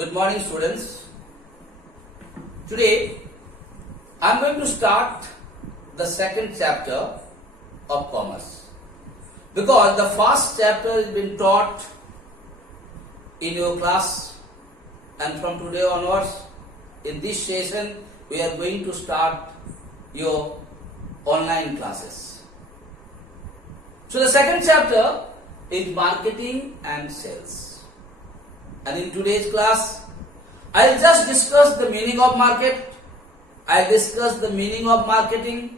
Good morning, students. Today I am going to start the second chapter of commerce because the first chapter has been taught in your class, and from today onwards in this session we are going to start your online classes. So the second chapter is marketing and sales. And in today's class, I'll just discuss the meaning of market, I'll discuss the meaning of marketing,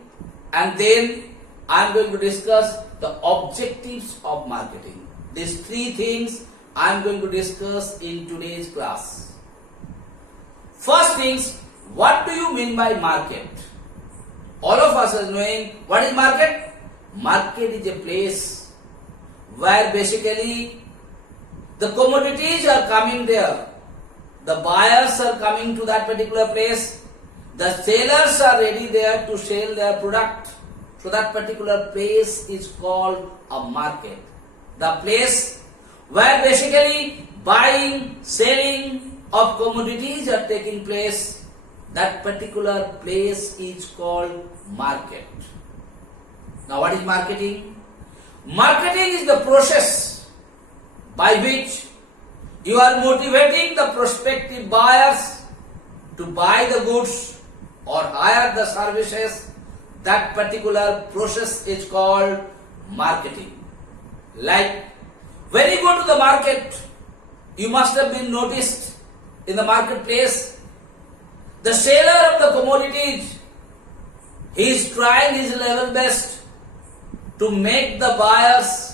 and then I'm going to discuss the objectives of marketing. These three things I'm going to discuss in today's class. First things, what do you mean by market? All of us are knowing what is market? Market is a place where basically the commodities are coming there. The buyers are coming to that particular place. The sellers are ready there to sell their product. So that particular place is called a market. The place where basically buying, selling of commodities are taking place. That particular place is called market. Now what is marketing? Marketing is the process by which you are motivating the prospective buyers to buy the goods or hire the services. That particular process is called marketing. Like when you go to the market, you must have been noticed in the marketplace, the seller of the commodities, he is trying his level best to make the buyers,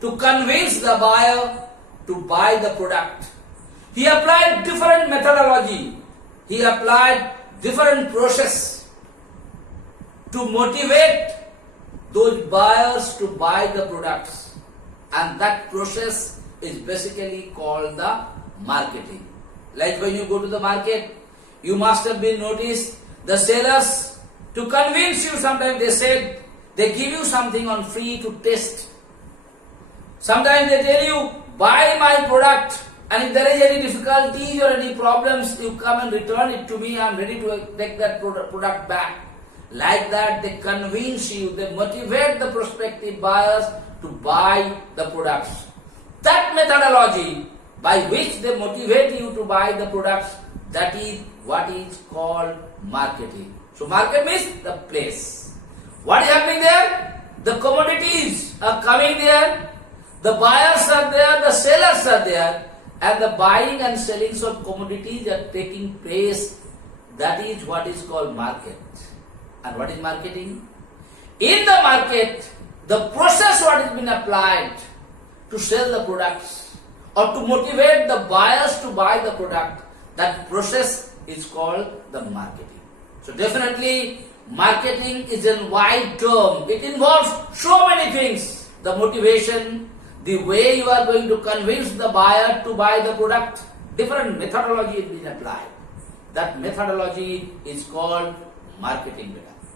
to convince the buyer to buy the product. He applied different methodology. He applied different process to motivate those buyers to buy the products. And that process is basically called the marketing. Like when you go to the market, you must have been noticed the sellers, to convince you, sometimes they said, they give you something on free to test. Sometimes they tell you, buy my product, and if there is any difficulties or any problems, you come and return it to me, I am ready to take that product back. Like that, they convince you, they motivate the prospective buyers to buy the products. That methodology by which they motivate you to buy the products, that is what is called marketing. So market means the place. What is happening there? The commodities are coming there. The buyers are there, the sellers are there, and the buying and selling of commodities are taking place. That is what is called market. And what is marketing? In the market, the process what has been applied to sell the products or to motivate the buyers to buy the product, that process is called the marketing. So definitely, marketing is a wide term. It involves so many things. The motivation, the way you are going to convince the buyer to buy the product, different methodology is being applied. That methodology is called marketing method.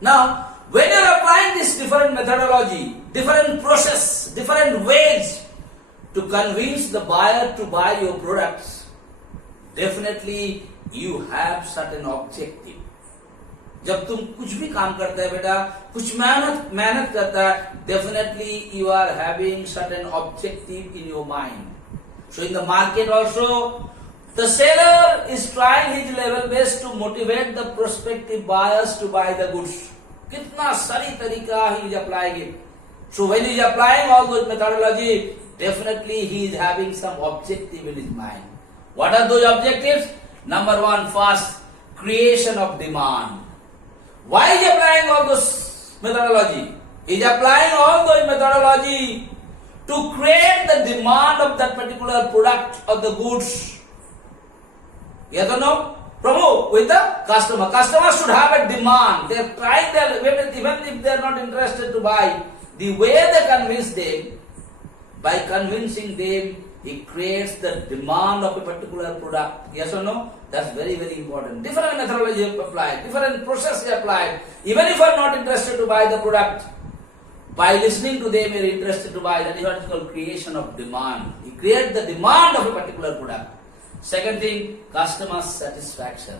Now, when you are applying this different methodology, different process, different ways to convince the buyer to buy your products, definitely you have certain objective. जब तुम कुछ भी काम करता है बेटा, कुछ मेहनत करता है, definitely you are having certain objective in your mind. So in the market also, the seller is trying his level best to motivate the prospective buyers to buy the goods. कितना सारी तरीका he is applying it. So when he is applying all those methodology, definitely he is having some objective in his mind. What are those objectives? Number one, first, creation of demand. Why is he applying all those methodology? He is applying all those methodology to create the demand of that particular product or the goods. Yes or no? From with the customer. Customers should have a demand. They are trying their, even if they are not interested to buy, the way they convince them, by convincing them, he creates the demand of a particular product. Yes or no? That's very, very important. Different methodology applied, different process applied. Even if you are not interested to buy the product, by listening to them, you are interested to buy. That is what is called creation of demand. He creates the demand of a particular product. Second thing, customer satisfaction.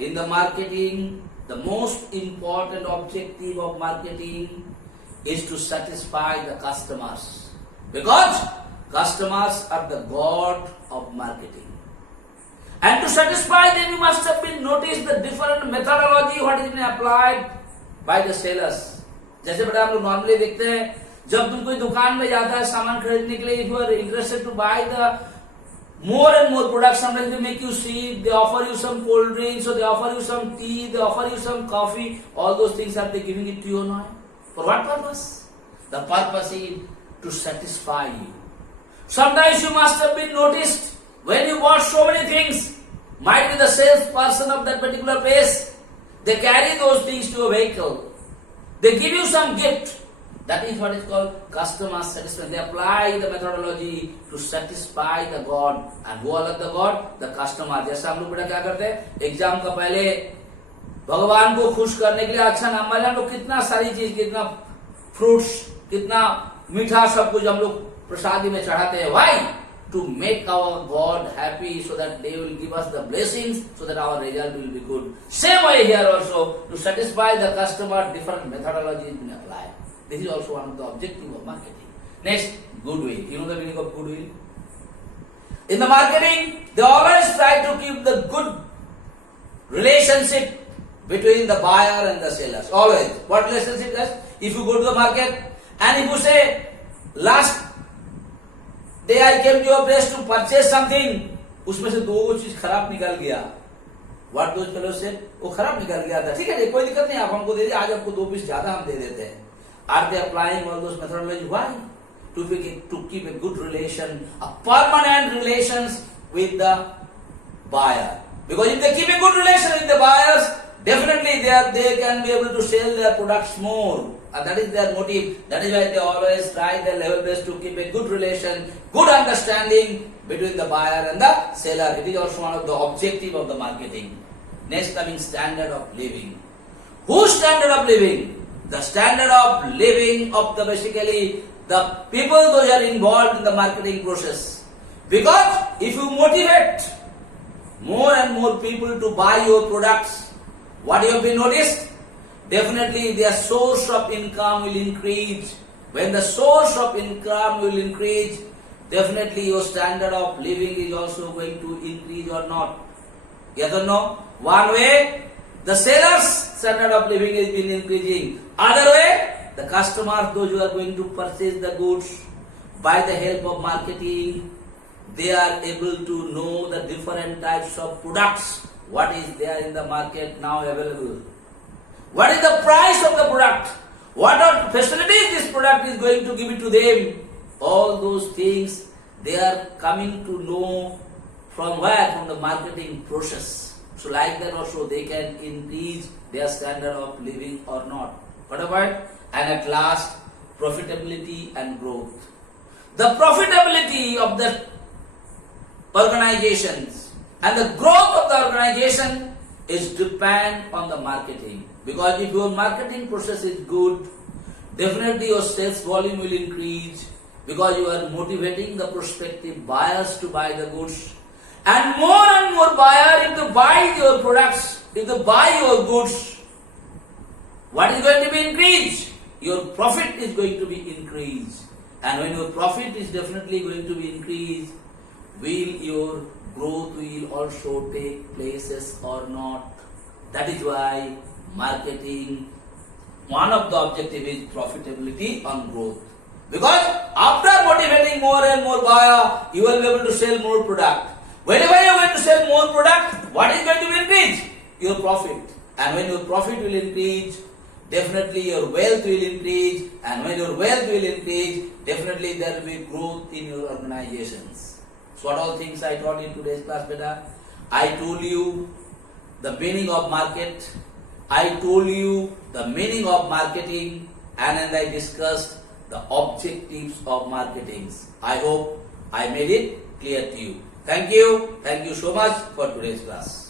In the marketing, the most important objective of marketing is to satisfy the customers. Because customers are the god of marketing. And to satisfy them, you must have been noticed the different methodology what is being applied by the sellers. जैसे बेटा हम लोग normally देखते हैं जब तुम कोई दुकान में जाता है सामान खरीदने के लिए, if you are interested to buy the more and more products, sometimes they make you see, they offer you some cold drinks, or they offer you some tea, they offer you some coffee, all those things are they giving it to you or not? For what purpose? The purpose is to satisfy you. Sometimes you must have been noticed when you bought so many things, might be the salesperson of that particular place, they carry those things to a vehicle. They give you some gift. That is what is called customer satisfaction. They apply the methodology to satisfy the God. And who are the God? The customer. जैसा हम लोग बेटा क्या करते हैं? Exam का पहले भगवान को खुश करने के लिए अच्छा नाम वाले हम लोग कितना सारी चीज, कितना फ्रूट्स, कितना मीठा सब कुछ हम लोग प्रसादी में चढ़ाते हैं. Why? To make our God happy, so that they will give us the blessings, so that our result will be good. Same way here also, to satisfy the customer, different methodologies been applied. This is also one of the objectives of marketing. Next, goodwill. You know the meaning of goodwill? In the marketing, they always try to keep the good relationship between the buyer and the sellers. Always. What relationship is? If you go to the market and if you say, last day I came to your place to purchase something, उसमें से दो चीज खराब निकल गया. What those fellows said? वो खराब निकल गया था. ठीक है, कोई दिक्कत नहीं, आप हमको दे दीजिए, आज आपको 2 पीस ज्यादा हम दे देते हैं. Are they applying all those methodologies? Why? To keep a good relation, a permanent relations with the buyer. Because if they keep a good relation with the buyers, definitely they can be able to sell their products more. And that is their motive. That is why they always try their level best to keep a good relation, good understanding between the buyer and the seller. It is also one of the objective of the marketing. Next coming, standard of living. Whose standard of living? The standard of living of the basically the people those are involved in the marketing process. Because if you motivate more and more people to buy your products, what you have been noticed? Definitely their source of income will increase. When the source of income will increase, definitely your standard of living is also going to increase or not. Yes or no? One way, the seller's standard of living has been increasing. Other way, the customers, those who are going to purchase the goods, by the help of marketing, they are able to know the different types of products, what is there in the market now available. What is the price of the product? What are facilities this product is going to give it to them? All those things they are coming to know from where? From the marketing process. So like that also they can increase their standard of living or not. What about? And at last, profitability and growth. The profitability of the organizations and the growth of the organization is depend on the marketing. Because if your marketing process is good, definitely your sales volume will increase because you are motivating the prospective buyers to buy the goods. And more buyers, if they buy your products, if they buy your goods, what is going to be increased? Your profit is going to be increased. And when your profit is definitely going to be increased, will your growth will also take places or not? That is why marketing, one of the objective is profitability and growth. Because after motivating more and more buyer, you will be able to sell more product. Whenever you are going to sell more product, what is going to be increased? Your profit. And when your profit will increase, definitely your wealth will increase. And when your wealth will increase, definitely there will be growth in your organizations. So what all things I taught in today's class, beta? I told you the meaning of market. I told you the meaning of marketing, and then I discussed the objectives of marketing. I hope I made it clear to you. Thank you so much for today's class.